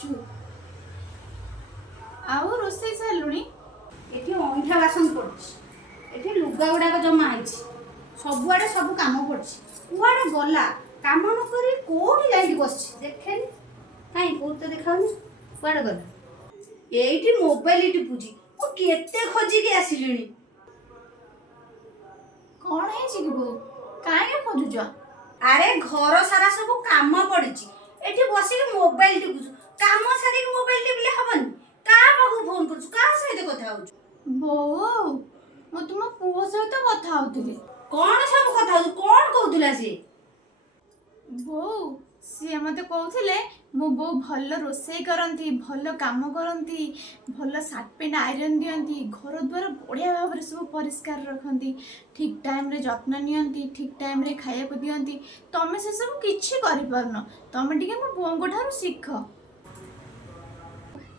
ବସିଛୁ। ଆଉ ରୋଷେଇ ସାରିଲୁଣି? ଏଠି ଅଇଁଠା ବାସନ ପଡିଛି, ଏଠି ଲୁଗା ଗୁଡାକ ଜମା ହେଇଛି, ସବୁଆଡେ ସବୁ କାମ ପଡିଛି। କୁଆଡେ ଗଲା କାମ ନ କରି କୋଉଠି ଯାଇକି ବସିଛି ଦେଖେନି, କାଇଁ କୋଉଠି ତ ଦେଖାଉନି, କୁଆଡେ ଗଲା? ଏଇଠି ମୋବାଇଲ ଟିପୁଛି, ମୁଁ କେତେ ଖୋଜିକି ଆସିଲିଣି। କଣ ହେଇଛି କି ବୋଉ? କାହିଁକି ଖୋଜୁଛ? ଆରେ ଘର ସାରା ସବୁ କାମ ପଡିଛି, ଏଠି ବସିକି ମୋବାଇଲ ଟିପୁଛୁ। କାମ ସାରିକି ମୋବାଇଲ ଟିପିଲେ ହବନି? କାହା ପାଖକୁ ଫୋନ କରୁଛୁ, କାହା ସହିତ କଥା ହଉଛୁ? ବୋଉ, ମୁଁ ତୁମ ପୁଅ ସହିତ କଥା ହଉଥିଲି। କଣ ସବୁ କଥା ହଉଛୁ? କଣ କହୁଥିଲା ସିଏ? ବୋଉ, ସିଏ ମତେ କହୁଥିଲେ ମୋ ବୋଉ ଭଲ ରୋଷେଇ କରନ୍ତି, ଭଲ କାମ କରନ୍ତି, ଭଲ ସାର୍ଟ ପ୍ୟାଣ୍ଟ ଆଇରନ୍ ଦିଅନ୍ତି, ଘର ଦ୍ୱାର ବଢ଼ିଆ ଭାବରେ ସବୁ ପରିଷ୍କାର ରଖନ୍ତି, ଠିକ୍ ଟାଇମ୍ରେ ଯତ୍ନ ନିଅନ୍ତି, ଠିକ୍ ଟାଇମ୍ରେ ଖାଇବାକୁ ଦିଅନ୍ତି। ତମେ ସେସବୁ କିଛି କରିପାରୁନ। ତମେ ଟିକେ ମୋ ବୋଉଙ୍କ ଠାରୁ ଶିଖ।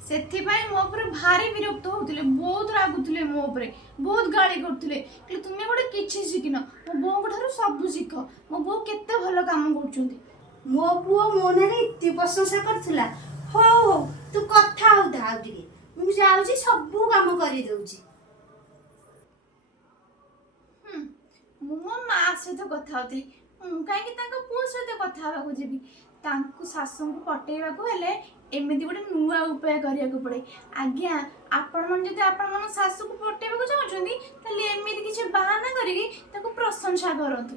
ସେଥିପାଇଁ ମୋ ଉପରେ ଭାରି ବିରକ୍ତ ହଉଥିଲେ, ବହୁତ ରାଗୁଥିଲେ ମୋ ଉପରେ, ବହୁତ ଗାଳି କରୁଥିଲେ, କହିଲେ ତୁମେ ଗୋଟେ କିଛି ଶିଖିନ, ମୋ ବୋଉଙ୍କ ଠାରୁ ସବୁ ଶିଖ। ମୋ ବୋଉ କେତେ ଭଲ କାମ କରୁଛନ୍ତି। ମୋ ପୁଅ ମୋ ନାଁରେ ଏତେ ପ୍ରଶଂସା କରୁଥିଲା। ହଉ ହଉ, ତୁ କଥା ହଉଥା ଆଉ ଟିକେ, ମୁଁ ଯାଉଛି ସବୁ କାମ କରିଦଉଛି। ମୁଁ ମୋ ମା ସହିତ କଥା ହଉଥିଲି, ମୁଁ କାହିଁକି ତାଙ୍କ ପୁଅ ସହିତ କଥା ହେବାକୁ ଯିବି? ତାଙ୍କୁ ଶାଶୁଙ୍କୁ ପଟେଇବାକୁ ହେଲେ ଏମିତି ଗୋଟେ ନୂଆ ଉପାୟ କରିବାକୁ ପଡ଼େ। ଆଜ୍ଞା, ଆପଣମାନେ ଯଦି ଆପଣମାନଙ୍କ ଶାଶୁକୁ ପଟେଇବାକୁ ଚାହୁଁଛନ୍ତି ତାହେଲେ ଏମିତି କିଛି ବାହାନା କରିକି ତାକୁ ପ୍ରଶଂସା କରନ୍ତୁ।